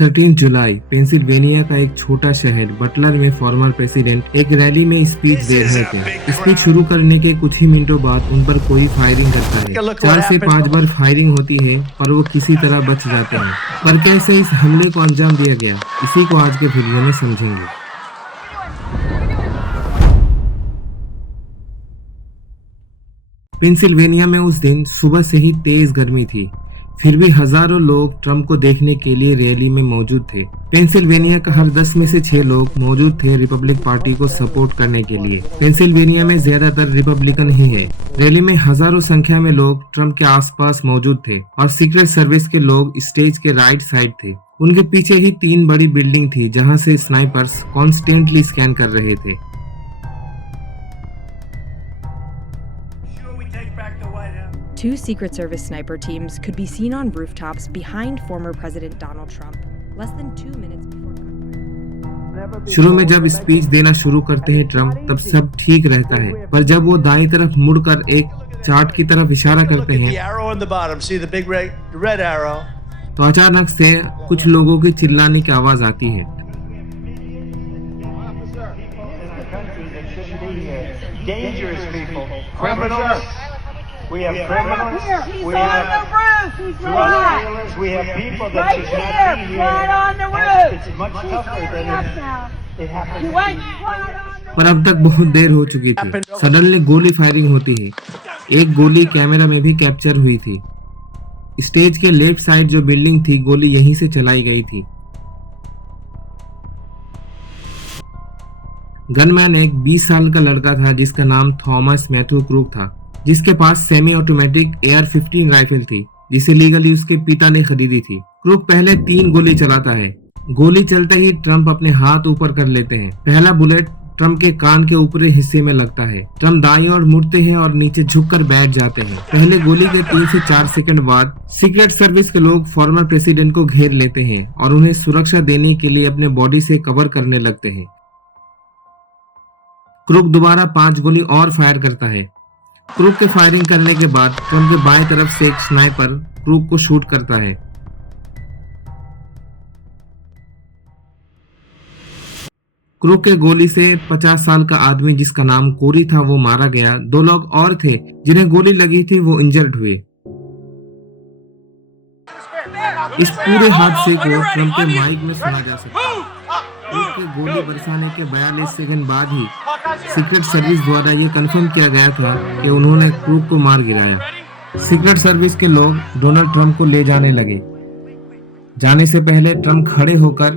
13 जुलाई Pennsylvania का एक छोटा शहर बटलर में फॉर्मर प्रेसिडेंट एक रैली में स्पीच दे रहे थे। स्पीच शुरू करने के कुछ ही मिनटों बाद उन पर कोई फायरिंग करता है। 4 से 5 बार फायरिंग होती है पर वो किसी तरह बच जाते हैं। पर कैसे इस हमले को अंजाम दिया गया, इसी को आज के वीडियो में समझेंगे। पेंसिल्वेनिया में उस दिन सुबह से ही तेज गर्मी थी, फिर भी हजारों लोग ट्रंप को देखने के लिए रैली में मौजूद थे। पेंसिल्वेनिया का हर 10 में से 6 लोग मौजूद थे रिपब्लिक पार्टी को सपोर्ट करने के लिए। पेंसिल्वेनिया में ज्यादातर रिपब्लिकन ही है। रैली में हजारों संख्या में लोग ट्रंप के आसपास मौजूद थे और सीक्रेट सर्विस के लोग स्टेज के राइट साइड थे। उनके पीछे ही 3 बड़ी बिल्डिंग थी जहाँ से स्नाइपर्स कॉन्स्टेंटली स्कैन कर रहे थे। Two Secret Service sniper teams could be seen on rooftops behind former President Donald Trump, less than 2 minutes before. शुरू में जब स्पीच देना शुरू करते हैं ट्रंप, तब सब ठीक रहता है, पर जब वो दाईं तरफ मुड़कर एक चार्ट की तरफ इशारा करते हैं, तो अचानक से कुछ लोगों की चिल्लाने की आवाज आती है। We have criminals, we have drug dealers, we have people that should not be here. Right on the roof. It's much tougher than it happens. You went right on the पर अब तक बहुत देर हो चुकी थी। सडनली गोली firing होती है। एक गोली कैमरा में भी कैप्चर हुई थी। स्टेज के लेफ्ट साइड जो बिल्डिंग थी, गोली यहीं से चलाई गई थी। गनमैन एक 20 साल का लड़का था जिसका नाम थॉमस मैथ्यू क्रूक था, जिसके पास सेमी ऑटोमेटिक AR-15 राइफल थी जिसे लीगली उसके पिता ने खरीदी थी। क्रूक पहले 3 गोली चलाता है। गोली चलते ही ट्रंप अपने हाथ ऊपर कर लेते हैं। पहला बुलेट ट्रंप के कान के ऊपरी हिस्से में लगता है। ट्रंप दाईं ओर मुड़ते हैं और नीचे झुककर बैठ जाते हैं। पहले गोली के 3 से 4 सेकंड बाद सीक्रेट सर्विस के लोग फॉर्मर प्रेसिडेंट को घेर लेते हैं और उन्हें सुरक्षा देने के लिए अपने बॉडी से कवर करने लगते हैं। क्रूक दोबारा 5 गोली और फायर करता है। क्रूक के फायरिंग करने के बाद ट्रंप के बाएं तरफ से एक स्नाइपर क्रूक को शूट करता है। क्रूक के गोली से 50 साल का आदमी जिसका नाम कोरी था वो मारा गया। 2 लोग और थे जिन्हें गोली लगी थी, वो इंजर्ड हुए। इस पूरे हादसे को ट्रंप के माइक में सुना जा सकता है। क्रूक के गोली बरसाने के 42 सेकंड बाद ही सीक्रेट सर्विस द्वारा ये कंफर्म किया गया था कि उन्होंने क्रूक को मार गिराया। सीक्रेट सर्विस के लोग डोनाल्ड ट्रंप को ले जाने लगे। जाने से पहले ट्रंप खड़े होकर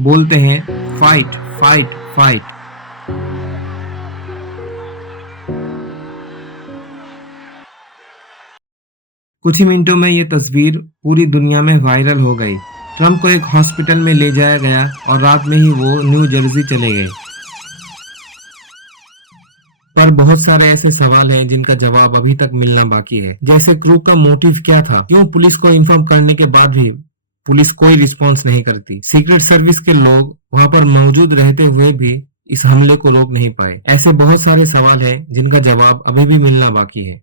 बोलते हैं, फाइट फाइट फाइट। कुछ ही मिनटों में ये तस्वीर पूरी दुनिया में वायरल हो गई। ट्रंप को एक हॉस्पिटल में ले जाया गया और रात में ही वो न्यू जर्सी चले गए। पर बहुत सारे ऐसे सवाल हैं जिनका जवाब अभी तक मिलना बाकी है। जैसे क्रूक का मोटिव क्या था? क्यों पुलिस को इन्फॉर्म करने के बाद भी पुलिस कोई रिस्पॉन्स नहीं करती? सीक्रेट सर्विस के लोग वहां पर मौजूद रहते हुए भी इस हमले को रोक नहीं पाए। ऐसे बहुत सारे सवाल हैं जिनका जवाब अभी भी मिलना बाकी है।